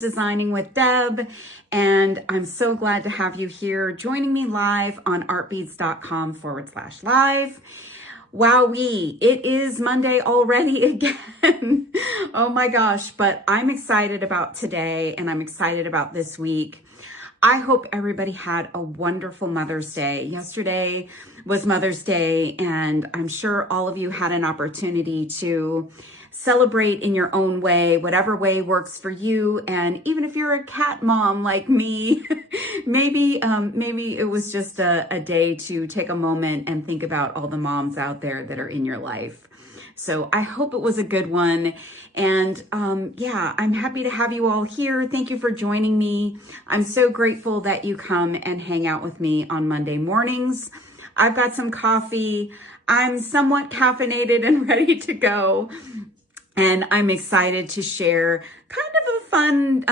Designing with Deb, and I'm so glad to have you here joining me live on artbeads.com/live. Wowee, it is Monday already again. Oh my gosh, but I'm excited about today and I'm excited about this week. I hope everybody had a wonderful Mother's Day. Yesterday was Mother's Day, and I'm sure all of you had an opportunity to celebrate in your own way, whatever way works for you. And even if you're a cat mom like me, maybe it was just a day to take a moment and think about all the moms out there that are in your life. So I hope it was a good one. And yeah, I'm happy to have you all here. Thank you for joining me. I'm so grateful that you come and hang out with me on Monday mornings. I've got some coffee. I'm somewhat caffeinated and ready to go. And I'm excited to share kind of a fun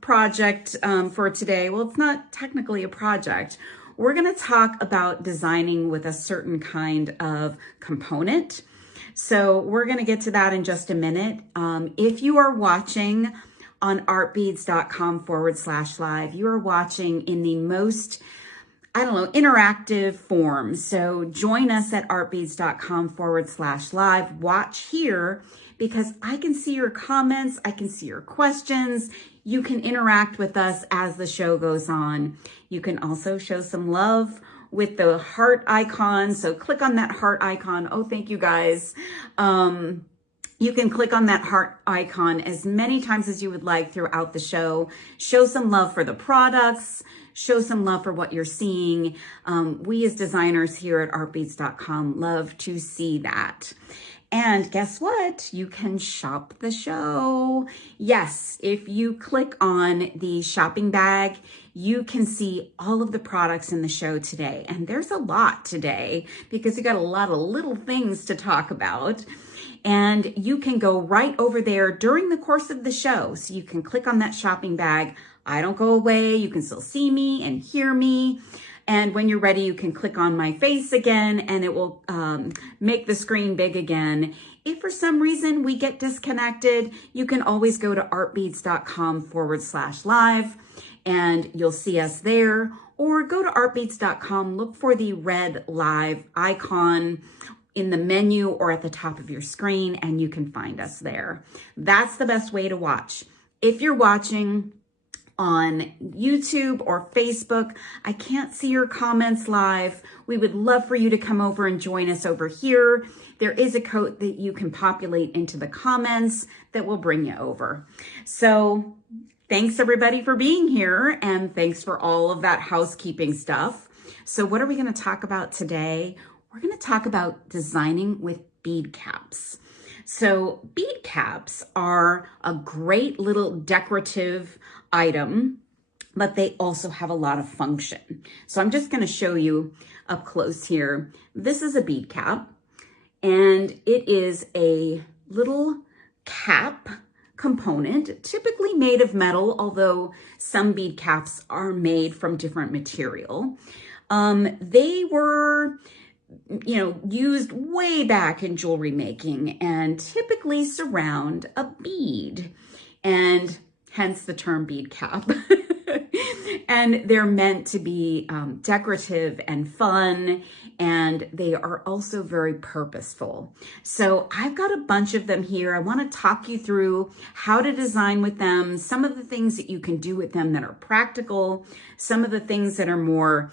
project for today. Well, it's not technically a project. We're going to talk about designing with a certain kind of component. So we're going to get to that in just a minute. If you are watching on artbeads.com/live, you are watching in the most, interactive form. So join us at artbeads.com/live. Watch here because I can see your comments. I can see your questions. You can interact with us as the show goes on. You can also show some love with the heart icon. So click on that heart icon. Oh, thank you guys. You can click on that heart icon as many times as you would like throughout the show. Show some love for the products. Show some love for what you're seeing. We as designers here at artbeads.com love to see that. And guess what? You can shop the show. Yes, if you click on the shopping bag, you can see all of the products in the show today. And there's a lot today because we got a lot of little things to talk about. And you can go right over there during the course of the show. So you can click on that shopping bag. I don't go away. You can still see me and hear me. And when you're ready, you can click on my face again and it will make the screen big again. If for some reason we get disconnected, you can always go to artbeads.com/live and you'll see us there. Or go to artbeads.com, look for the red live icon in the menu or at the top of your screen and you can find us there. That's the best way to watch. If you're watching on YouTube or Facebook, I can't see your comments live. We would love for you to come over and join us over here. There is a code that you can populate into the comments that will bring you over. So thanks everybody for being here and thanks for all of that housekeeping stuff. So what are we going to talk about today? We're going to talk about designing with bead caps. So bead caps are a great little decorative item, but they also have a lot of function. So I'm just going to show you up close here. This is a bead cap, and it is a little cap component, typically made of metal, although some bead caps are made from different material. They were used way back in jewelry making and typically surround a bead, and hence the term bead cap. And they're meant to be decorative and fun, and they are also very purposeful. So I've got a bunch of them here. I want to talk you through how to design with them, some of the things that you can do with them that are practical, some of the things that are more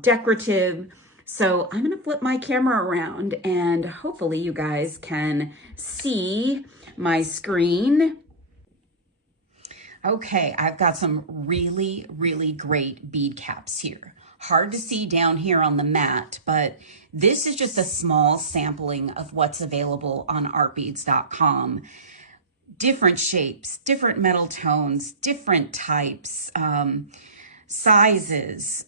decorative. So I'm going to flip my camera around and hopefully you guys can see my screen. Okay, I've got some really, really great bead caps here. Hard to see down here on the mat, but this is just a small sampling of what's available on artbeads.com. Different shapes, different metal tones, different types, sizes,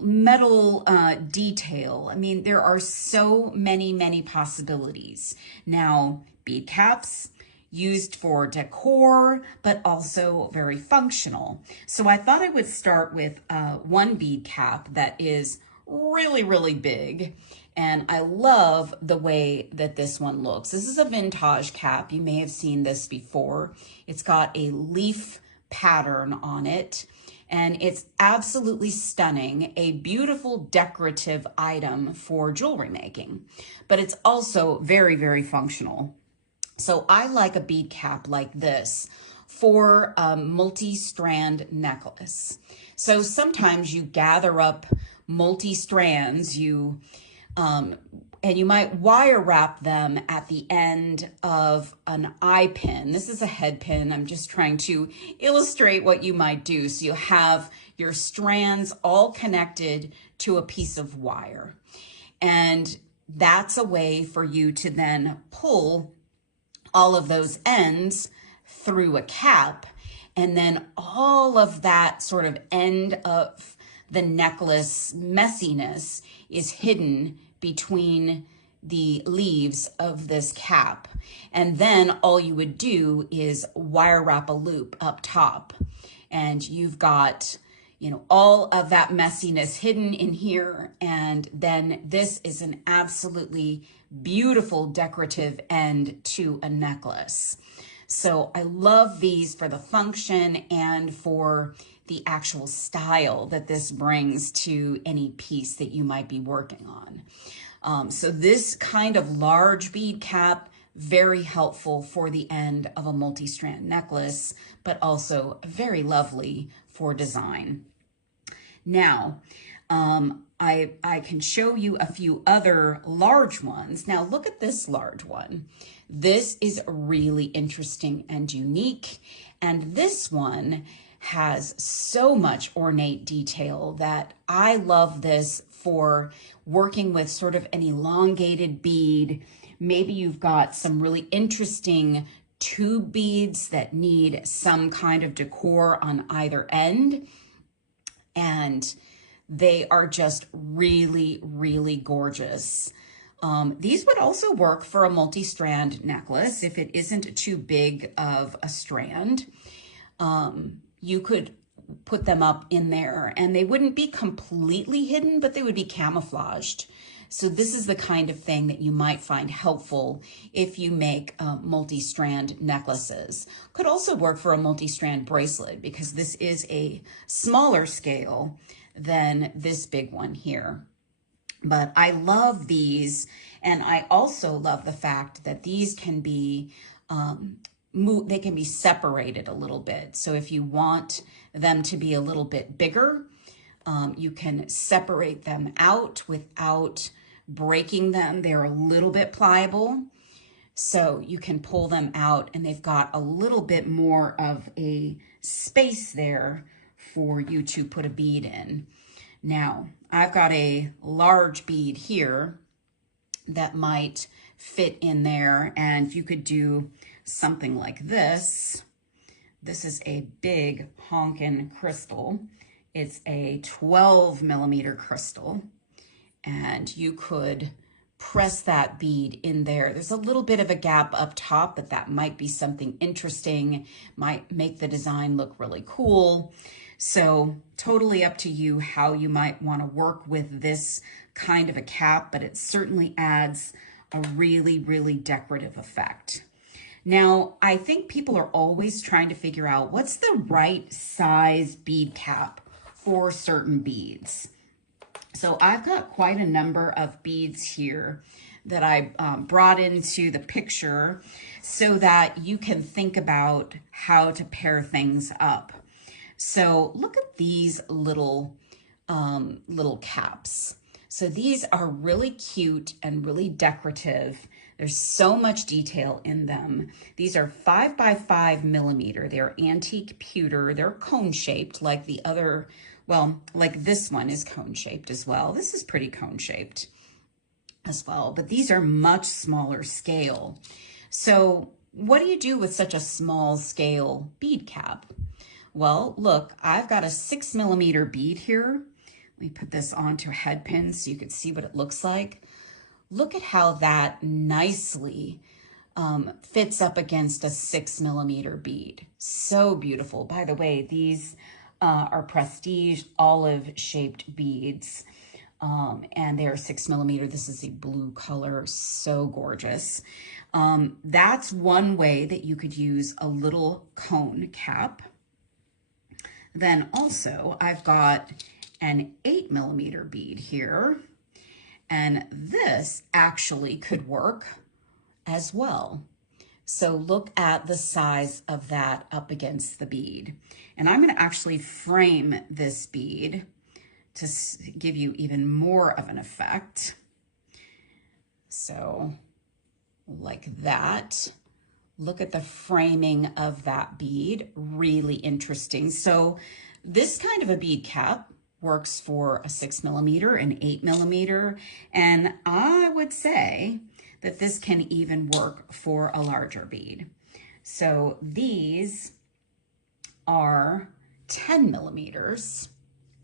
metal detail. I mean, there are so many possibilities. Now, bead caps used for decor, but also very functional. So I thought I would start with one bead cap that is really, really big. And I love the way that this one looks. This is a vintage cap. You may have seen this before. It's got a leaf pattern on it, and it's absolutely stunning, a beautiful decorative item for jewelry making, but it's also very, very functional. So I like a bead cap like this for a multi-strand necklace. So sometimes you gather up multi-strands, and you might wire wrap them at the end of an eye pin. This is a head pin. I'm just trying to illustrate what you might do. So you have your strands all connected to a piece of wire. And that's a way for you to then pull all of those ends through a cap. And then all of that sort of end of the necklace messiness is hidden between the leaves of this cap. And then all you would do is wire wrap a loop up top. And you've got, you know, all of that messiness hidden in here. And then this is an absolutely beautiful decorative end to a necklace. So I love these for the function and for the actual style that this brings to any piece that you might be working on. So this kind of large bead cap, very helpful for the end of a multi-strand necklace, but also very lovely for design. Now, I can show you a few other large ones. Now look at this large one. This is really interesting and unique. And this one has so much ornate detail that I love this for working with sort of an elongated bead. Maybe you've got some really interesting tube beads that need some kind of decor on either end. And they are just really, really gorgeous. These would also work for a multi-strand necklace if it isn't too big of a strand. You could put them up in there and they wouldn't be completely hidden, but they would be camouflaged. So this is the kind of thing that you might find helpful if you make multi-strand necklaces. Could also work for a multi-strand bracelet because this is a smaller scale than this big one here. But I love these, and I also love the fact that these can be they can be separated a little bit. So if you want them to be a little bit bigger, you can separate them out without breaking them. They're a little bit pliable, so you can pull them out and they've got a little bit more of a space there for you to put a bead in. Now, I've got a large bead here that might fit in there, and you could do something like this. This is a big honkin' crystal. It's a 12 millimeter crystal, and you could press that bead in there. There's a little bit of a gap up top, but that might be something interesting, might make the design look really cool. So totally up to you how you might want to work with this kind of a cap, but it certainly adds a really, really decorative effect. Now, I think people are always trying to figure out what's the right size bead cap for certain beads. So I've got quite a number of beads here that I brought into the picture so that you can think about how to pair things up. So look at these little caps. So these are really cute and really decorative. There's so much detail in them. These are 5 by 5 millimeter. They're antique pewter. They're cone shaped like the other, well, like this one is cone shaped as well. This is pretty cone shaped as well, but these are much smaller scale. So what do you do with such a small scale bead cap? Well, look, I've got a 6 millimeter bead here. Let me put this onto a head pin so you can see what it looks like. Look at how that nicely fits up against a 6 millimeter bead. So beautiful. By the way, these are prestige olive shaped beads. and they're 6mm. This is a blue color, so gorgeous. That's one way that you could use a little cone cap. Then also I've got an 8mm bead here, and this actually could work as well. So look at the size of that up against the bead. And I'm going to actually frame this bead to give you even more of an effect. So like that. Look at the framing of that bead, really interesting. So this kind of a bead cap works for a 6mm, an 8mm, and I would say that this can even work for a larger bead. So these are 10mm.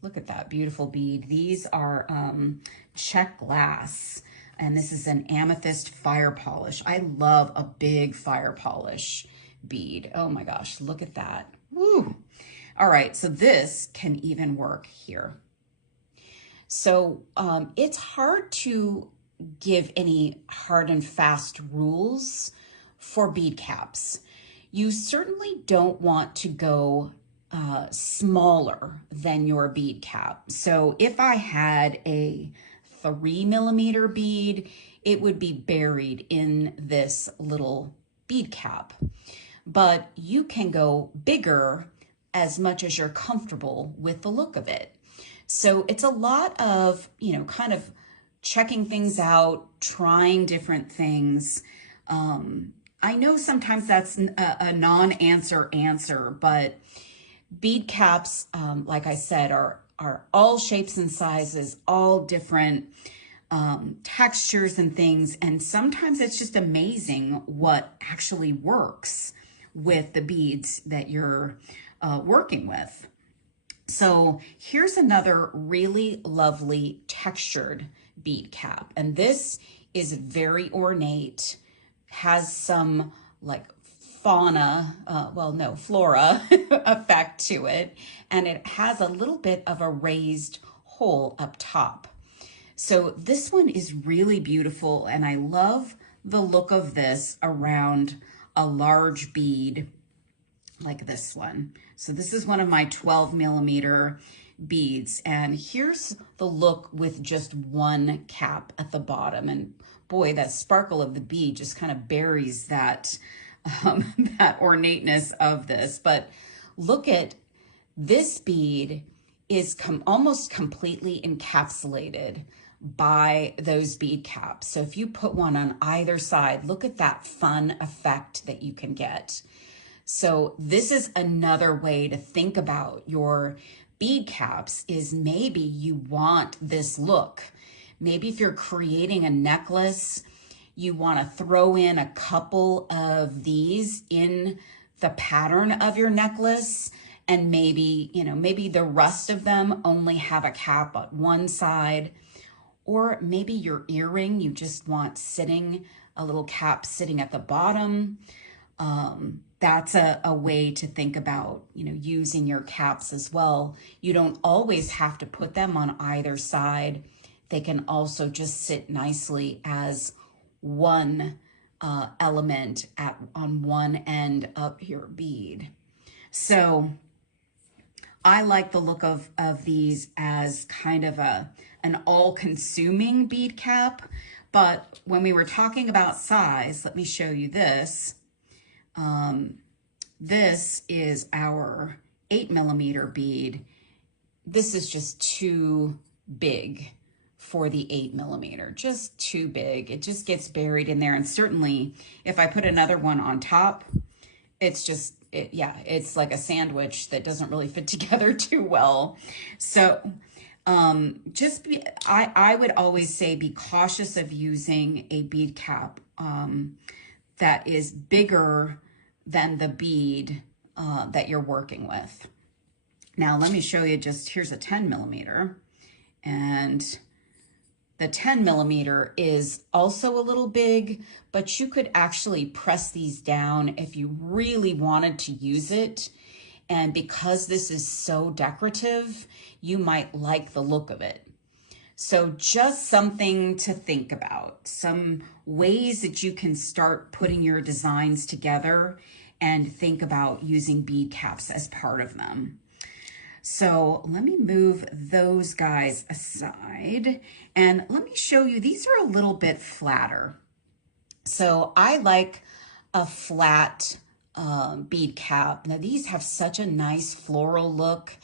Look at that beautiful bead. These are check glass, and this is an amethyst fire polish. I love a big fire polish bead. Oh my gosh, look at that. Woo. All right, so this can even work here. So it's hard to give any hard and fast rules for bead caps. You certainly don't want to go smaller than your bead cap. So if I had a 3mm bead, it would be buried in this little bead cap. But you can go bigger as much as you're comfortable with the look of it. So it's a lot of, kind of checking things out, trying different things. I know sometimes that's a non-answer answer, but bead caps, like I said, are all shapes and sizes, all different textures and things. And sometimes it's just amazing what actually works with the beads that you're working with. So here's another really lovely textured bead cap. And this is very ornate, has some like flora effect to it. And it has a little bit of a raised hole up top. So this one is really beautiful. And I love the look of this around a large bead like this one. So this is one of my 12mm beads, and here's the look with just one cap at the bottom. And boy, that sparkle of the bead just kind of buries that that ornateness of this. But look at this bead is almost completely encapsulated by those bead caps. So if you put one on either side, look at that fun effect that you can get. So this is another way to think about your bead caps, is maybe you want this look. Maybe if you're creating a necklace, you want to throw in a couple of these in the pattern of your necklace, and maybe the rest of them only have a cap on one side. Or maybe your earring, you just want a little cap sitting at the bottom. That's a way to think about, using your caps as well. You don't always have to put them on either side. They can also just sit nicely as one element on one end of your bead. So I like the look of these as kind of an all-consuming bead cap. But when we were talking about size, let me show you this. This is our 8mm bead. This is just too big for the 8mm, just too big. It just gets buried in there. And certainly if I put another one on top, it's just, it's like a sandwich that doesn't really fit together too well. So I would always say be cautious of using a bead cap that is bigger than the bead that you're working with. Now let me show you here's a 10mm, and the 10mm is also a little big, but you could actually press these down if you really wanted to use it. And because this is so decorative, you might like the look of it. So just something to think about, some ways that you can start putting your designs together and think about using bead caps as part of them. So let me move those guys aside and let me show you, these are a little bit flatter. So I like a flat bead cap. Now these have such a nice floral look.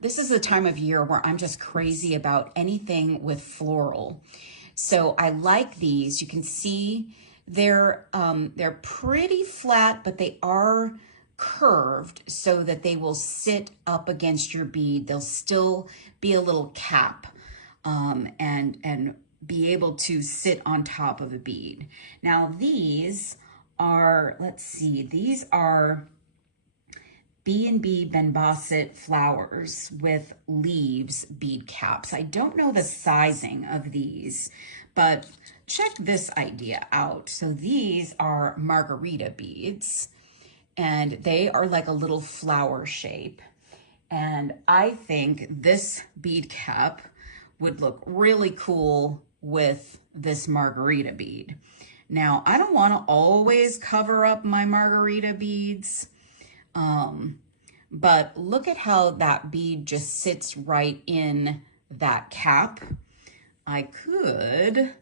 This is the time of year where I'm just crazy about anything with floral. So I like these. You can see they're pretty flat, but they are curved so that they will sit up against your bead. They'll still be a little cap and be able to sit on top of a bead. Now these are, let's see, these are B&B Benbosset flowers with leaves bead caps. I don't know the sizing of these, but check this idea out. So these are margarita beads, and they are like a little flower shape. And I think this bead cap would look really cool with this margarita bead. Now, I don't want to always cover up my margarita beads, but look at how that bead just sits right in that cap. I could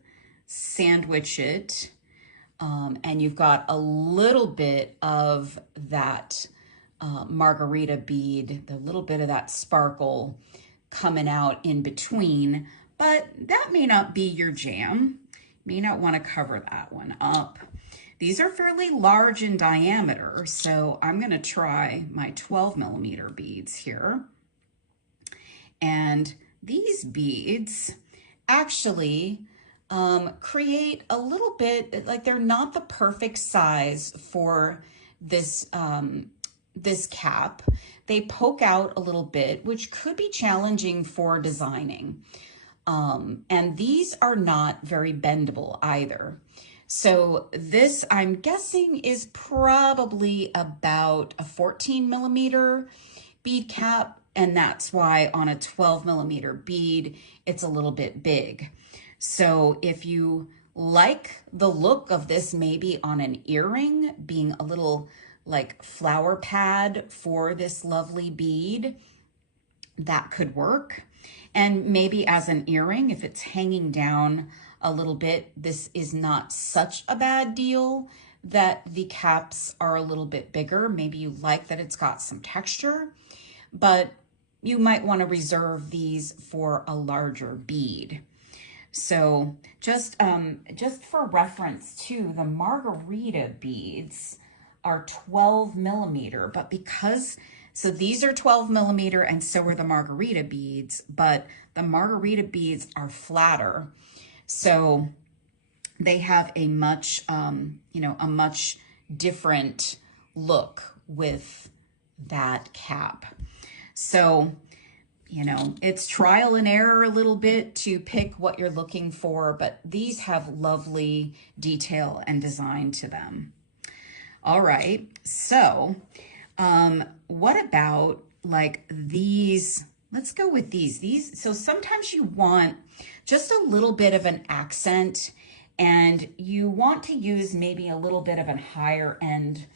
sandwich it, and you've got a little bit of that margarita bead, the little bit of that sparkle coming out in between, but that may not be your jam. You may not want to cover that one up. These are fairly large in diameter, so I'm going to try my 12mm beads here. And these beads actually create a little bit, like they're not the perfect size for this, this cap. They poke out a little bit, which could be challenging for designing. And these are not very bendable either. So this, I'm guessing, is probably about a 14mm bead cap, and that's why on a 12mm bead, it's a little bit big. So if you like the look of this, maybe on an earring, being a little like flower pad for this lovely bead, that could work. And maybe as an earring, if it's hanging down a little bit, this is not such a bad deal that the caps are a little bit bigger. Maybe you like that it's got some texture, but you might want to reserve these for a larger bead. So just for reference too, the margarita beads are 12mm, but because, so these are 12mm and so are the margarita beads, but the margarita beads are flatter. So they have a much, you know, a much different look with that cap. So, you know, it's trial and error a little bit to pick what you're looking for, but these have lovely detail and design to them. All right, so what about like these? Let's go with these. So sometimes you want just a little bit of an accent, and you want to use maybe a little bit of a higher end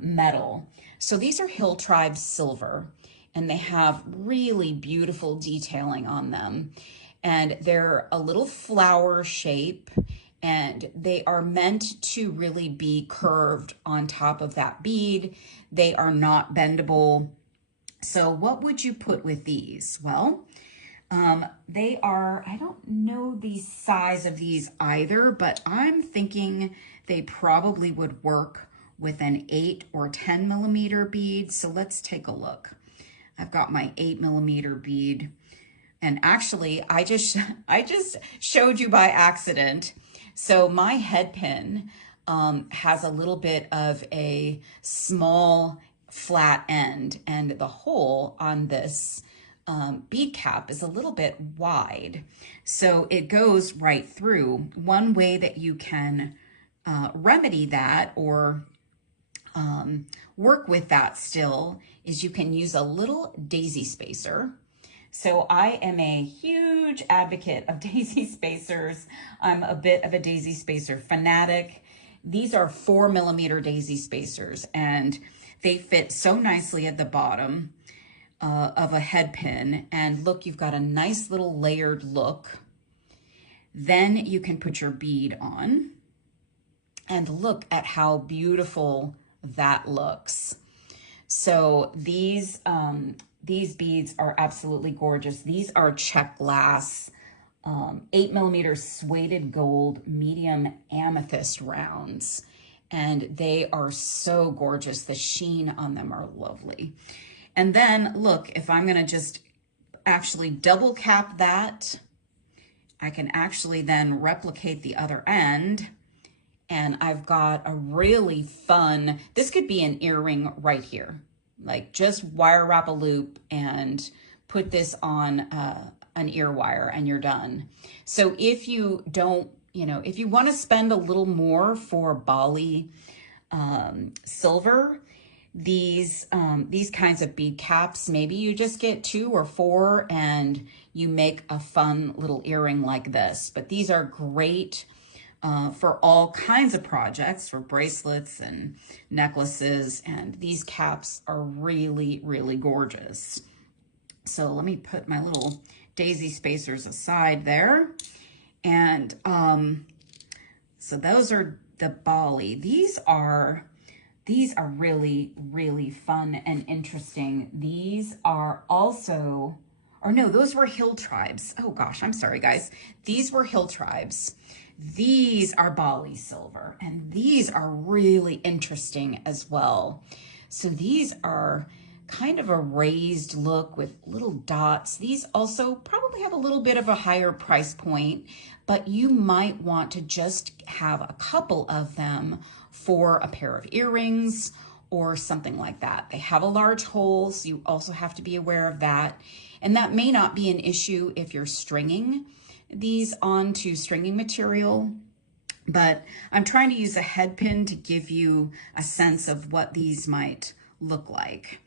metal. So these are Hill Tribe silver, and they have really beautiful detailing on them. And they're a little flower shape, and they are meant to really be curved on top of that bead. They are not bendable. So what would you put with these? Well, they are, I don't know the size of these either, but I'm thinking they probably would work with an 8 or 10mm bead. So let's take a look. I've got my 8mm bead, and actually I just showed you by accident. So my head pin has a little bit of a small flat end, and the hole on this bead cap is a little bit wide. So it goes right through. One way that you can remedy that or work with that still is you can use a little daisy spacer. So I am a huge advocate of daisy spacers. I'm a bit of a daisy spacer fanatic. These are 4mm daisy spacers, and they fit so nicely at the bottom of a head pin. And look, you've got a nice little layered look. Then you can put your bead on, and look at how beautiful that looks. So these beads are absolutely gorgeous. These are check glass, 8mm suede gold medium amethyst rounds, and they are so gorgeous. The sheen on them are lovely. And then look, if I'm gonna just actually double cap that, I can actually then replicate the other end, and I've got a really fun, this could be an earring right here. Like just wire wrap a loop and put this on an ear wire and you're done. So if you don't, if you want to spend a little more for Bali silver, these kinds of bead caps, maybe you just get 2 or 4 and you make a fun little earring like this. But these are great for all kinds of projects, for bracelets and necklaces, and these caps are really, really gorgeous. So let me put my little daisy spacers aside there. And so those are the Bali. These are really, really fun and interesting. These are also, or no, those were hill tribes. Oh gosh, I'm sorry guys. These were hill tribes. These are Bali silver, and these are really interesting as well. So these are kind of a raised look with little dots. These also probably have a little bit of a higher price point, but you might want to just have a couple of them for a pair of earrings or something like that. They have a large hole, so you also have to be aware of that. And that may not be an issue if you're stringing these onto stringing material, but I'm trying to use a head pin to give you a sense of what these might look like.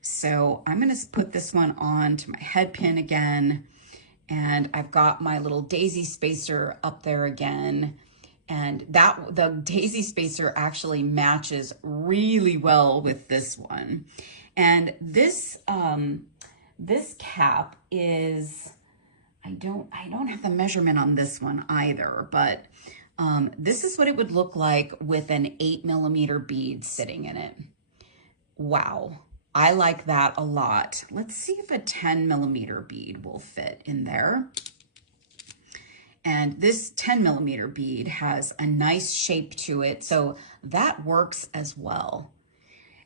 So I'm going to put this one on to my head pin again, and I've got my little daisy spacer up there again, and the daisy spacer actually matches really well with this one. And this this cap is, I don't have the measurement on this one either, but this is what it would look like with an 8mm bead sitting in it. Wow, I like that a lot. Let's see if a 10mm bead will fit in there. And this 10mm bead has a nice shape to it, so that works as well.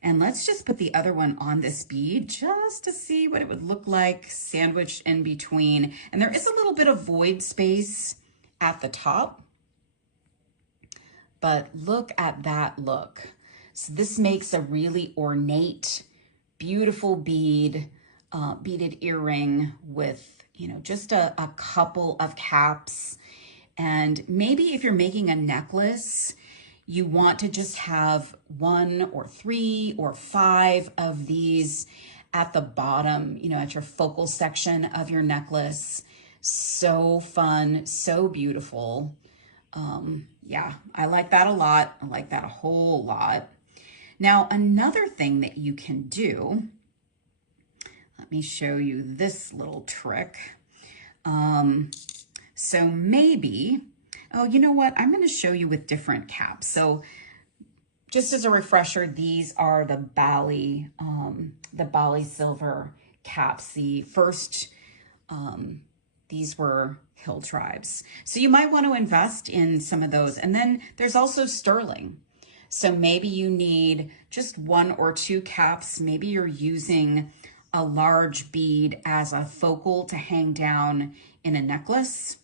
And let's just put the other one on this bead just to see what it would look like sandwiched in between. And there is a little bit of void space at the top, but look at that look. So this makes a really ornate, beautiful bead, beaded earring with, just a couple of caps. And maybe if you're making a necklace, you want to just have 1 or 3 or 5 of these at the bottom, at your focal section of your necklace. So fun, so beautiful. Yeah, I like that a lot. I like that a whole lot. Now, another thing that you can do, let me show you this little trick. So maybe, oh, you know what? I'm going to show you with different caps. So just as a refresher, these are the Bali silver caps. The first, these were hill tribes. So you might want to invest in some of those. And then there's also sterling. So maybe you need just 1 or 2 caps. Maybe you're using a large bead as a focal to hang down in a necklace,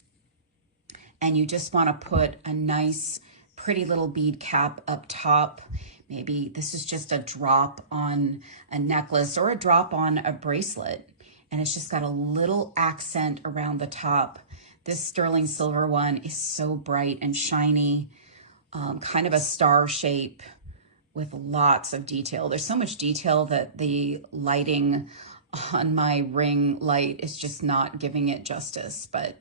and you just want to put a nice, pretty little bead cap up top. Maybe this is just a drop on a necklace or a drop on a bracelet, and it's just got a little accent around the top. This sterling silver one is so bright and shiny, kind of a star shape with lots of detail. There's so much detail that the lighting on my ring light is just not giving it justice, but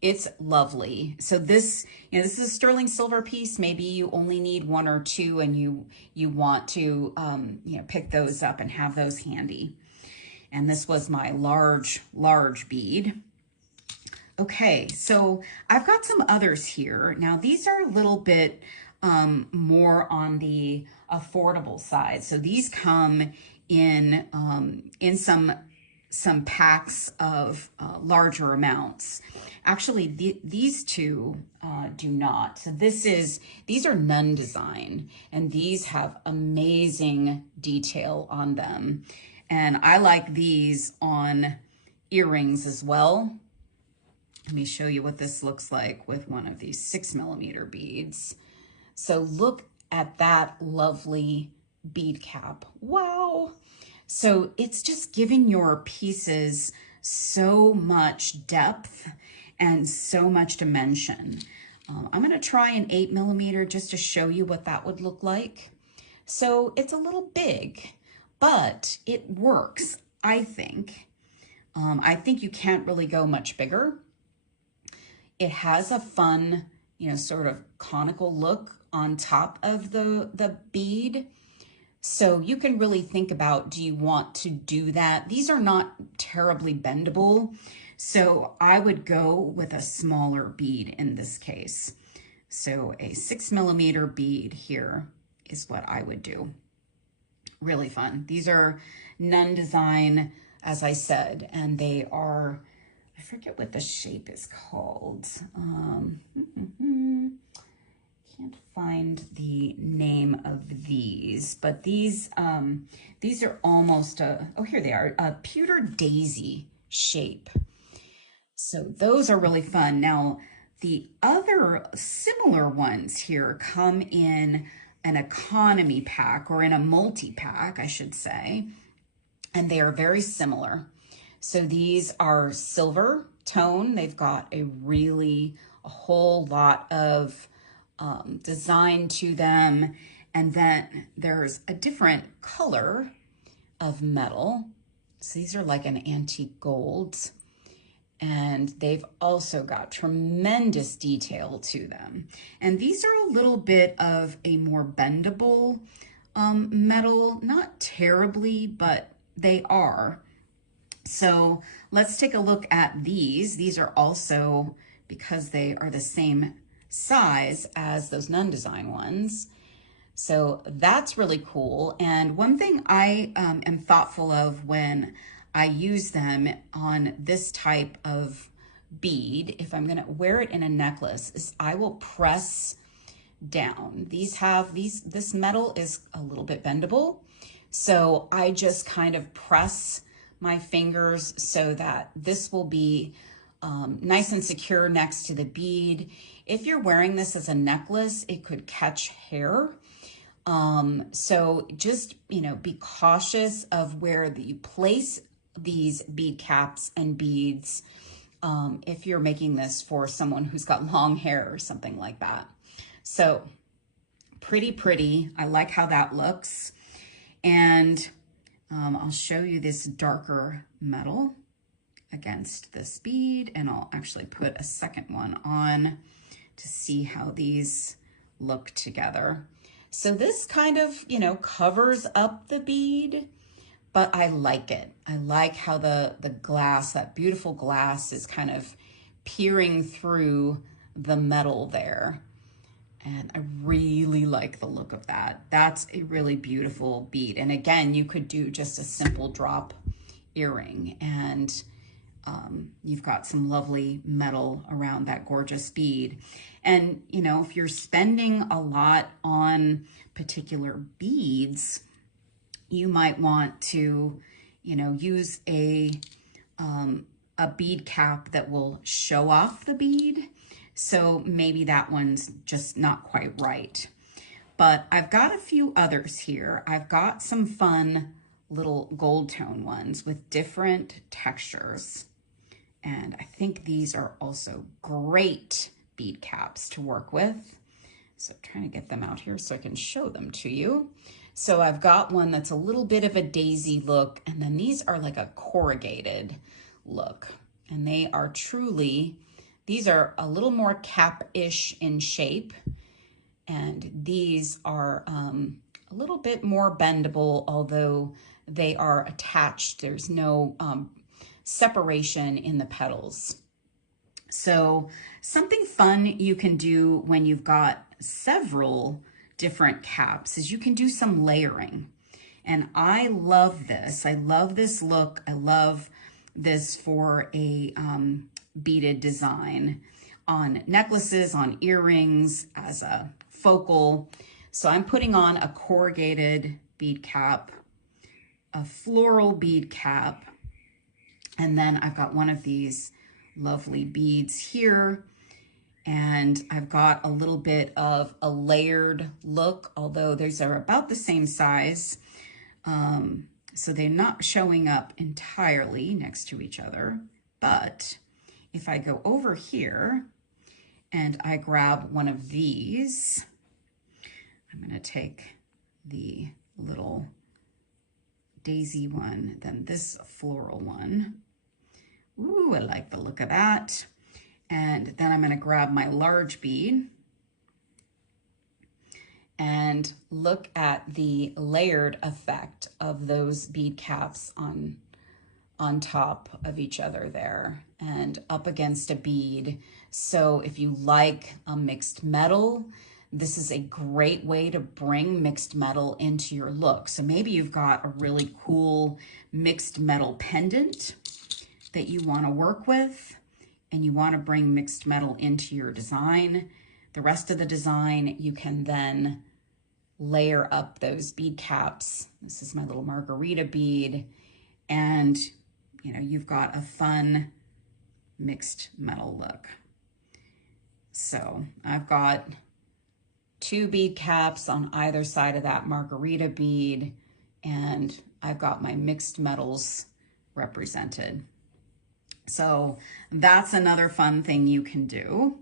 it's lovely. So this, this is a sterling silver piece. Maybe you only need one or two and you want to, pick those up and have those handy. And this was my large bead. Okay, so I've got some others here. Now these are a little bit more on the affordable side. So these come in some packs of larger amounts. Actually, these two do not. So these are nun design, and these have amazing detail on them. And I like these on earrings as well. Let me show you what this looks like with one of these 6mm beads. So look at that lovely bead cap. Wow. So it's just giving your pieces so much depth and so much dimension. I'm going to try an 8mm just to show you what that would look like. So it's a little big, but it works, I think. I think you can't really go much bigger. It has a fun, sort of conical look on top of the bead. So you can really think about, do you want to do that? These are not terribly bendable. So I would go with a smaller bead in this case. So a 6mm bead here is what I would do. Really fun. These are nun design, as I said, and they are, I forget what the shape is called. Can't find the name of these, but these are almost here they are, a pewter daisy shape. So those are really fun. Now, the other similar ones here come in an economy pack, or in a multi-pack, I should say, and they are very similar. So these are silver tone. They've got a whole lot of design to them. And then there's a different color of metal. So these are like an antique gold. And they've also got tremendous detail to them. And these are a little bit of a more bendable metal, not terribly, but they are. So let's take a look at these. These are also, because they are the same size as those nun design ones. So that's really cool. And one thing I am thoughtful of when I use them on this type of bead, if I'm gonna wear it in a necklace, is I will press down. This metal is a little bit bendable. So I just kind of press my fingers so that this will be nice and secure next to the bead. If you're wearing this as a necklace, it could catch hair. So just, be cautious of where you place these bead caps and beads if you're making this for someone who's got long hair or something like that. So pretty. I like how that looks. And I'll show you this darker metal against this bead, and I'll actually put a second one on to see how these look together. So this kind of, covers up the bead, but I like it. I like how the glass, that beautiful glass, is kind of peering through the metal there. And I really like the look of that. That's a really beautiful bead. And again, you could do just a simple drop earring, and you've got some lovely metal around that gorgeous bead. And, if you're spending a lot on particular beads, you might want to, use a bead cap that will show off the bead. So maybe that one's just not quite right. But I've got a few others here. I've got some fun little gold tone ones with different textures. And I think these are also great bead caps to work with. So I'm trying to get them out here so I can show them to you. So I've got one that's a little bit of a daisy look, and then these are like a corrugated look. And they are truly, these are a little more cap-ish in shape. And these are a little bit more bendable, although they are attached. There's no separation in the petals. So something fun you can do when you've got several different caps is you can do some layering. And I love this. I love this look. I love this for a beaded design on necklaces, on earrings, as a focal. So I'm putting on a corrugated bead cap, a floral bead cap, and then I've got one of these lovely beads here. And I've got a little bit of a layered look, although these are about the same size. So they're not showing up entirely next to each other. But if I go over here and I grab one of these, I'm going to take the little daisy one, then this floral one. Ooh, I like the look of that. And then I'm going to grab my large bead and look at the layered effect of those bead caps on top of each other there and up against a bead. So if you like a mixed metal, this is a great way to bring mixed metal into your look. So maybe you've got a really cool mixed metal pendant that you want to work with, and you want to bring mixed metal into your design. The rest of the design, you can then layer up those bead caps. This is my little margarita bead. And, you know, you've got a fun mixed metal look. So I've got 2 bead caps on either side of that margarita bead, and I've got my mixed metals represented. So that's another fun thing you can do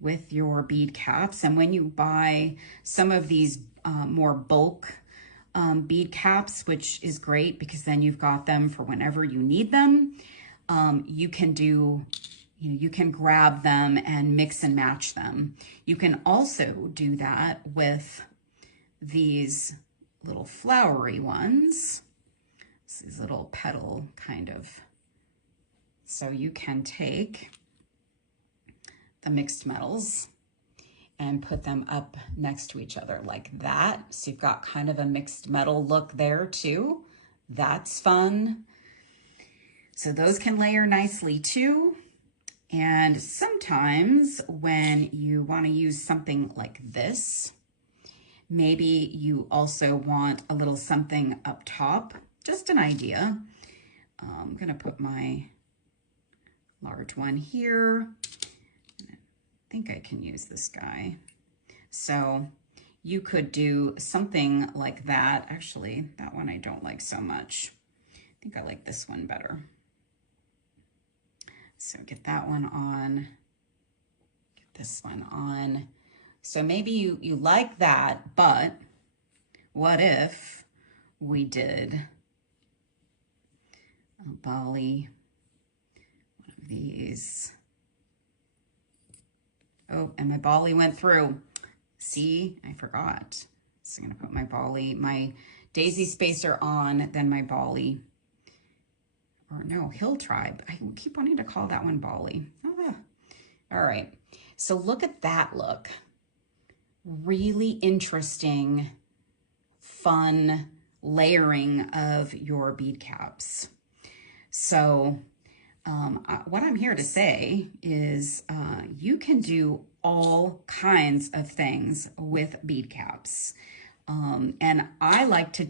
with your bead caps. And when you buy some of these more bulk bead caps, which is great because then you've got them for whenever you need them, you can do, you can grab them and mix and match them. You can also do that with these little flowery ones, these little petal kind of. So you can take the mixed metals and put them up next to each other like that. So you've got kind of a mixed metal look there too. That's fun. So those can layer nicely too. And sometimes when you want to use something like this, maybe you also want a little something up top, just an idea. I'm going to put my large one here. I think I can use this guy. So you could do something like that. Actually, that one I don't like so much. I think I like this one better. So get that one on, get this one on. So maybe you like that, but what if we did a Bali, one of these. Oh, and my Bali went through. See, I forgot. So I'm gonna put my Bali, my daisy spacer on, then my Bali. Or no, Hill Tribe. I keep wanting to call that one Bali. Oh, all right. So look at that look. Really interesting, fun layering of your bead caps. So what I'm here to say is you can do all kinds of things with bead caps. And I like to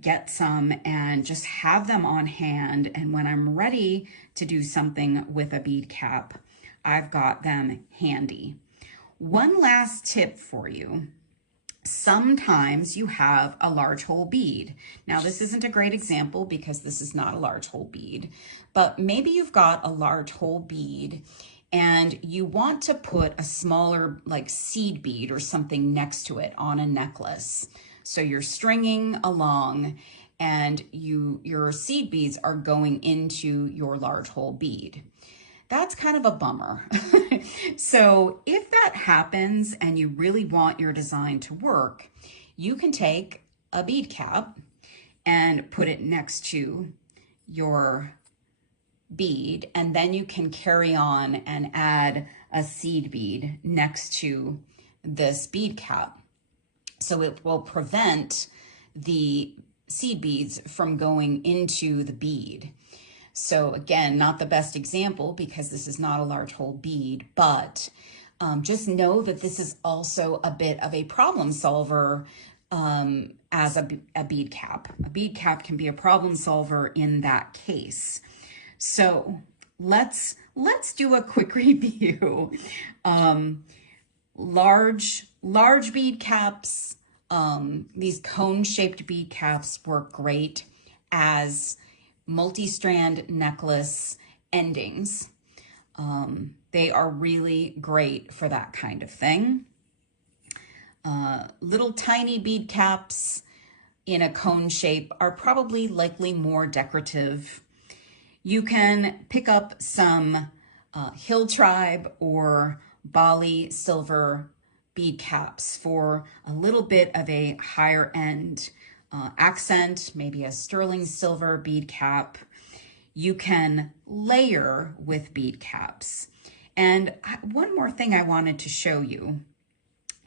get some and just have them on hand. And when I'm ready to do something with a bead cap, I've got them handy. One last tip for you. Sometimes you have a large hole bead. Now this isn't a great example because this is not a large hole bead, but maybe you've got a large hole bead and you want to put a smaller like seed bead or something next to it on a necklace. So you're stringing along and your seed beads are going into your large hole bead. That's kind of a bummer. So if that happens and you really want your design to work, you can take a bead cap and put it next to your bead, and then you can carry on and add a seed bead next to this bead cap. So it will prevent the seed beads from going into the bead. So again, not the best example because this is not a large hole bead, but just know that this is also a bit of a problem solver as a bead cap. A bead cap can be a problem solver in that case. So let's do a quick review. Large bead caps, these cone-shaped bead caps work great as multi-strand necklace endings. They are really great for that kind of thing. Little tiny bead caps in a cone shape are probably likely more decorative. You can pick up some Hill Tribe or Bali silver bead caps for a little bit of a higher end accent, maybe a sterling silver bead cap. You can layer with bead caps. And one more thing I wanted to show you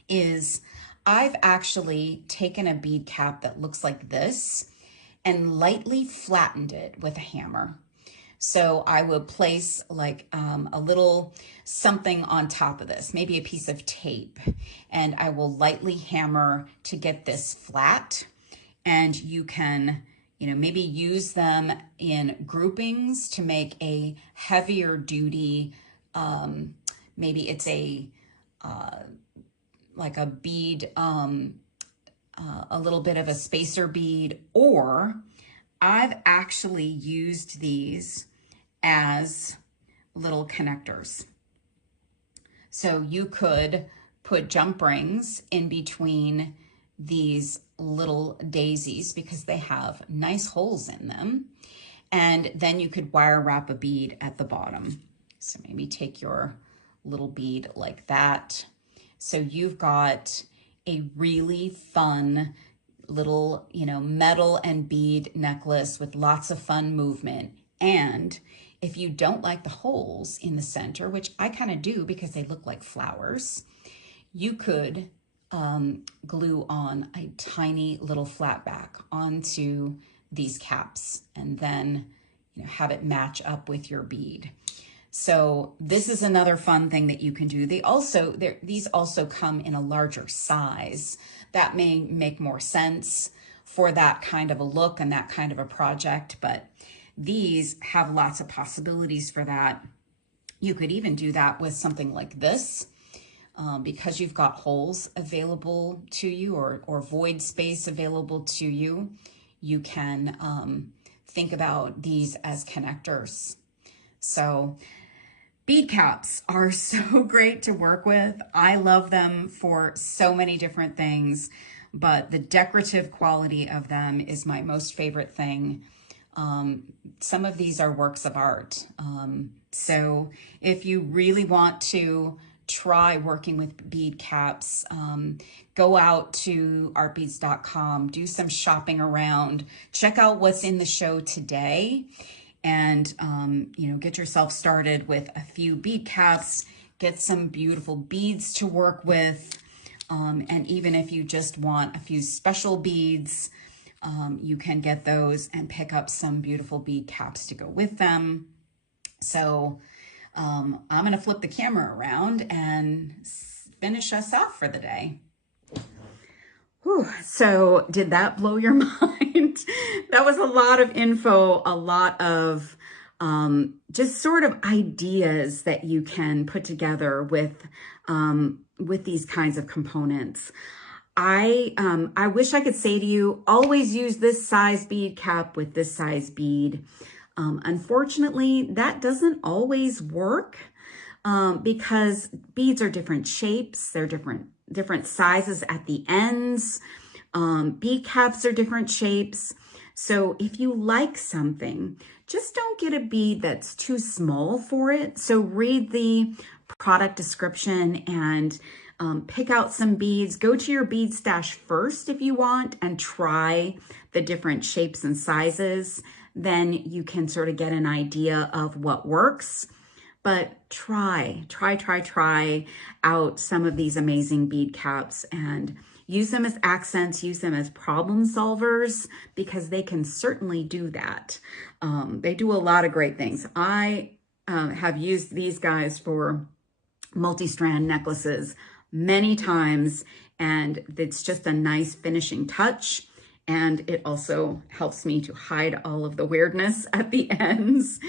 is I've actually taken a bead cap that looks like this and lightly flattened it with a hammer. So I would place like a little something on top of this, maybe a piece of tape, and I will lightly hammer to get this flat. And you can, maybe use them in groupings to make a heavier duty, maybe it's a, like a bead, a little bit of a spacer bead, or I've actually used these as little connectors. So you could put jump rings in between these little daisies because they have nice holes in them. And then you could wire wrap a bead at the bottom. So maybe take your little bead like that. So you've got a really fun little, metal and bead necklace with lots of fun movement. And if you don't like the holes in the center, which I kind of do because they look like flowers, you could glue on a tiny little flat back onto these caps and then have it match up with your bead. So this is another fun thing that you can do. These also come in a larger size. That may make more sense for that kind of a look and that kind of a project, but these have lots of possibilities for that. You could even do that with something like this. Because you've got holes available to you or void space available to you, you can think about these as connectors. So bead caps are so great to work with. I love them for so many different things, but the decorative quality of them is my most favorite thing. Some of these are works of art. So if you really want to try working with bead caps, go out to artbeads.com, do some shopping around, check out what's in the show today, and get yourself started with a few bead caps, get some beautiful beads to work with, and even if you just want a few special beads, you can get those and pick up some beautiful bead caps to go with them. So I'm going to flip the camera around and finish us off for the day. Whew. So did that blow your mind? That was a lot of info, a lot of just sort of ideas that you can put together with these kinds of components. I wish I could say to you, always use this size bead cap with this size bead. Unfortunately, that doesn't always work. because beads are different shapes. They're different sizes at the ends. Bead caps are different shapes. So if you like something, just don't get a bead that's too small for it. So read the product description and pick out some beads. Go to your bead stash first if you want and try the different shapes and sizes. Then you can sort of get an idea of what works. But try out some of these amazing bead caps and use them as accents, use them as problem solvers, because they can certainly do that. They do a lot of great things. I have used these guys for multi-strand necklaces many times, and it's just a nice finishing touch. And it also helps me to hide all of the weirdness at the ends.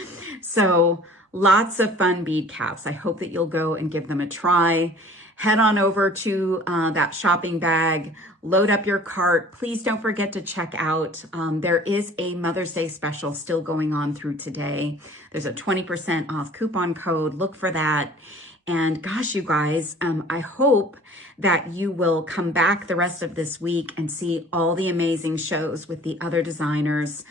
So lots of fun bead caps. I hope that you'll go and give them a try. Head on over to that shopping bag, load up your cart. Please don't forget to check out. There is a Mother's Day special still going on through today. There's a 20% off coupon code. Look for that. And gosh, you guys, I hope that you will come back the rest of this week and see all the amazing shows with the other designers.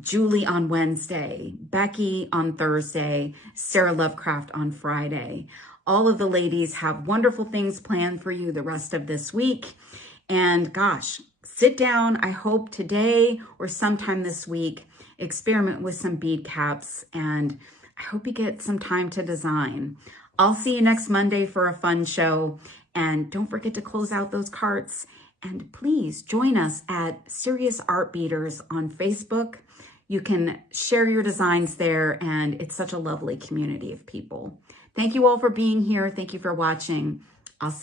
Julie on Wednesday, Becky on Thursday, Sarah Lovecraft on Friday. All of the ladies have wonderful things planned for you the rest of this week. And gosh, sit down. I hope today or sometime this week, experiment with some bead caps, and I hope you get some time to design. I'll see you next Monday for a fun show. And don't forget to close out those carts. And please join us at Serious Art Beaters on Facebook. You can share your designs there, and it's such a lovely community of people. Thank you all for being here. Thank you for watching. I'll see